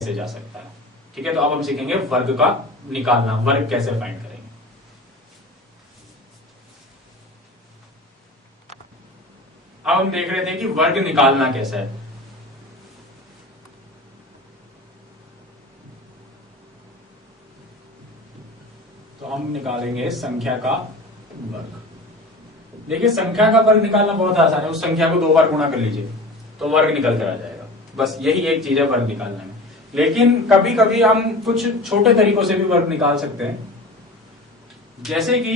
कैसे जा सकता है। ठीक है, तो अब हम सीखेंगे वर्ग का निकालना, वर्ग कैसे फाइंड करेंगे। अब हम देख रहे थे कि वर्ग निकालना कैसा है। तो हम निकालेंगे संख्या का वर्ग। देखिए, संख्या का वर्ग निकालना बहुत आसान है। उस संख्या को 2 बार गुणा कर लीजिए तो वर्ग निकल कर आ जाएगा। बस यही एक चीज है वर्ग निकालने में। लेकिन कभी कभी हम कुछ छोटे तरीकों से भी वर्ग निकाल सकते हैं। जैसे कि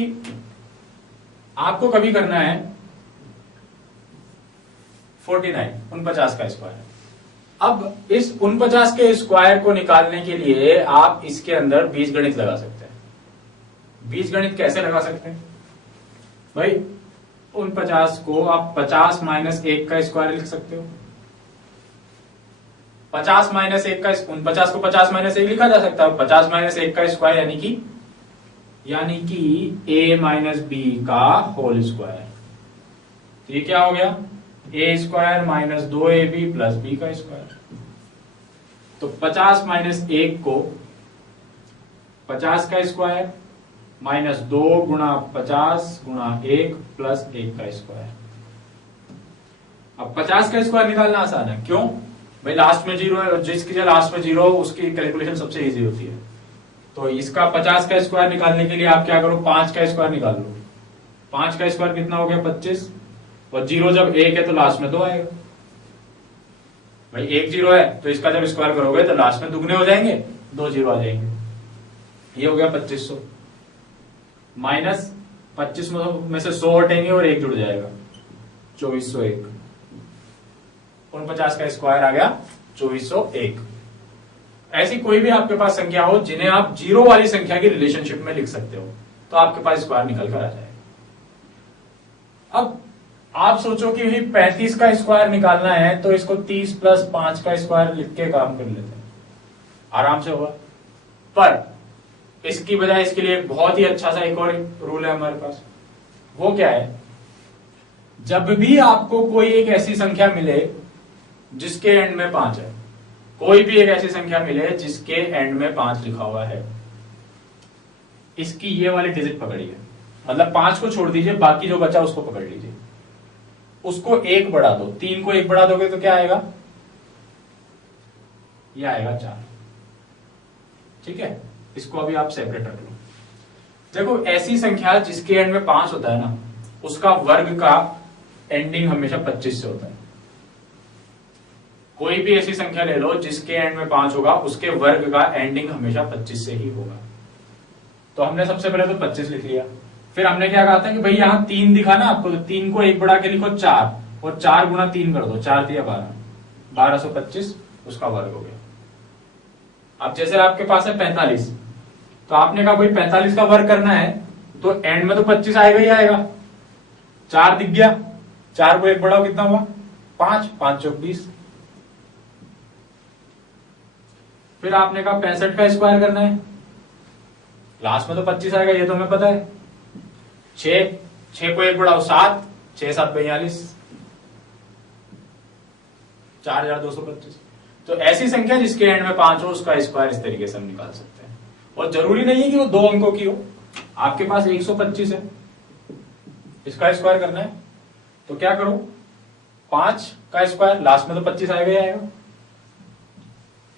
आपको कभी करना है 49 का स्क्वायर। अब इस 49 के स्क्वायर को निकालने के लिए आप इसके अंदर बीजगणित लगा सकते हैं। बीजगणित कैसे लगा सकते हैं भाई? 49 को आप 50 माइनस 1 का स्क्वायर लिख सकते हो। 50 माइनस 1 का 49 को 50 माइनस 1 लिखा जा सकता है। 50 माइनस 1 का स्क्वायर यानी कि a माइनस बी का होल स्क्वायर। तो ये क्या हो गया? a square minus 2ab plus B का स्क्वायर। तो 50 माइनस 1 को 50 का स्क्वायर माइनस 2 गुणा 50 गुणा 1 प्लस 1 का स्क्वायर। अब 50 का स्क्वायर निकालना आसान है। क्यों भाई? लास्ट में 0 है, जिसकी लास्ट में 0 उसकी कैलकुलेशन सबसे इजी होती है। तो इसका 50 का स्क्वायर निकालने के लिए आप क्या करो? 5 का स्क्वायर निकाल लो। 5 का स्क्वायर कितना हो गया? 25। और 0 जब 1 है तो लास्ट में 2 आएगा। भाई 1 0 है तो इसका जब स्क्वायर करोगे तो लास्ट में दुगने हो जाएंगे, 2 0 आ जाएंगे। ये हो गया 2500 माइनस 25 में से 100 हटेंगे और 1 जुड़ जाएगा, 2401। 49 का स्क्वायर आ गया 2401। ऐसी कोई भी आपके पास संख्या हो जिन्हें आप जीरो वाली संख्या की रिलेशनशिप में लिख सकते हो तो आपके पास स्क्वायर निकल कर आ जाएगा। अब आप सोचो कि 35 का स्क्वायर निकालना है तो इसको 30 प्लस 5 का स्क्वायर लिख के काम कर लेते हैं, आराम से होगा। पर इसकी बजाय इसके लिए एक बहुत ही अच्छा सा एक और रूल है हमारे पास। वो क्या है? जब भी आपको कोई एक ऐसी संख्या मिले जिसके एंड में 5 है, कोई भी एक ऐसी संख्या मिले जिसके एंड में 5 लिखा हुआ है, इसकी ये वाली डिजिट पकड़िए। मतलब 5 को छोड़ दीजिए, बाकी जो बचा उसको पकड़ लीजिए, उसको 1 बढ़ा दो। 3 को 1 बढ़ा दोगे तो क्या आएगा? ये आएगा 4। ठीक है, इसको अभी आप सेपरेट रख लो। देखो, ऐसी संख्या जिसके एंड में 5 होता है ना, उसका वर्ग का एंडिंग हमेशा 25 से होता है। कोई भी ऐसी संख्या ले लो जिसके एंड में 5 होगा, उसके वर्ग का एंडिंग हमेशा 25 से ही होगा। तो हमने सबसे पहले तो 25 लिख लिया। फिर हमने क्या कहा था कि भाई यहां 3 दिखा ना आपको, तो 3 को 1 बढ़ा के लिखो 4, और 4 गुणा 3 कर दो, 4 दिया 12, 1225 उसका वर्ग हो गया। अब जैसे आपके पास है 45, तो आपने कहा भाई 45 का वर्ग करना है तो एंड में तो 25 आएगा ही आएगा। 4 दिख गया, 4 को 1 बढ़ाओ, कितना हुआ? 5, 5 चौक 20। फिर आपने कहा 65 का स्क्वायर करना है, लास्ट में तो 25 आएगा, ये तो हमें पता है। 6 को 1 बढ़ाओ 7, 6 7 42, 4225। तो ऐसी संख्या जिसके एंड में 5 हो उसका स्क्वायर इस तरीके से हम निकाल सकते हैं। और जरूरी नहीं है कि वो 2 अंकों की हो। आपके पास 125 है, इसका स्क्वायर करना है तो क्या करो? 5 का स्क्वायर, लास्ट में तो 25 आएगा ही आएगा।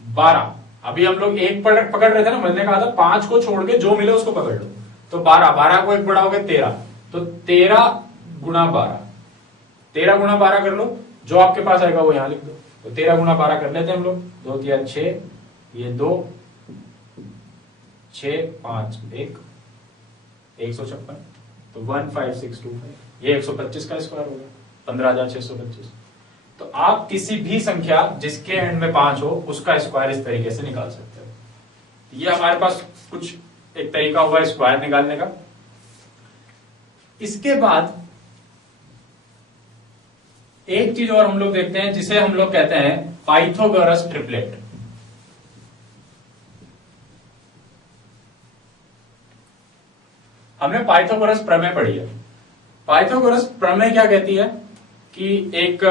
12, अभी हम लोग 1 पकड़ रहे थे ना, मैंने कहा था 5 को छोड़ के जो मिले उसको पकड़ लो। तो 12 को 1 बढ़ाओगे 13, तो 13 गुणा 12, 13 गुणा 12 कर लो, जो आपके पास आएगा वो यहां लिख दो। तो 13 गुणा 12 कर लेते हैं हम लोग। 2 3 6, ये 2, 6 5 1, 156, तो 15625, ये 125 का स्क्वायर हो गया, 15625। तो आप किसी भी संख्या जिसके एंड में 5 हो उसका स्क्वायर इस तरीके से निकाल सकते हो। ये हमारे पास कुछ एक तरीका हुआ है स्क्वायर निकालने का। इसके बाद एक चीज और हम लोग देखते हैं जिसे हम लोग कहते हैं पाइथागोरस ट्रिपलेट। हमने पाइथागोरस प्रमेय पढ़ी है। पाइथागोरस प्रमेय क्या कहती है कि एक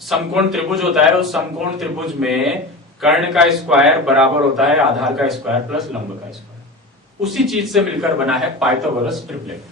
समकोण त्रिभुज होता है, उस समकोण त्रिभुज में कर्ण का स्क्वायर बराबर होता है आधार का स्क्वायर प्लस लंब का स्क्वायर। उसी चीज से मिलकर बना है पाइथागोरस ट्रिपलेट।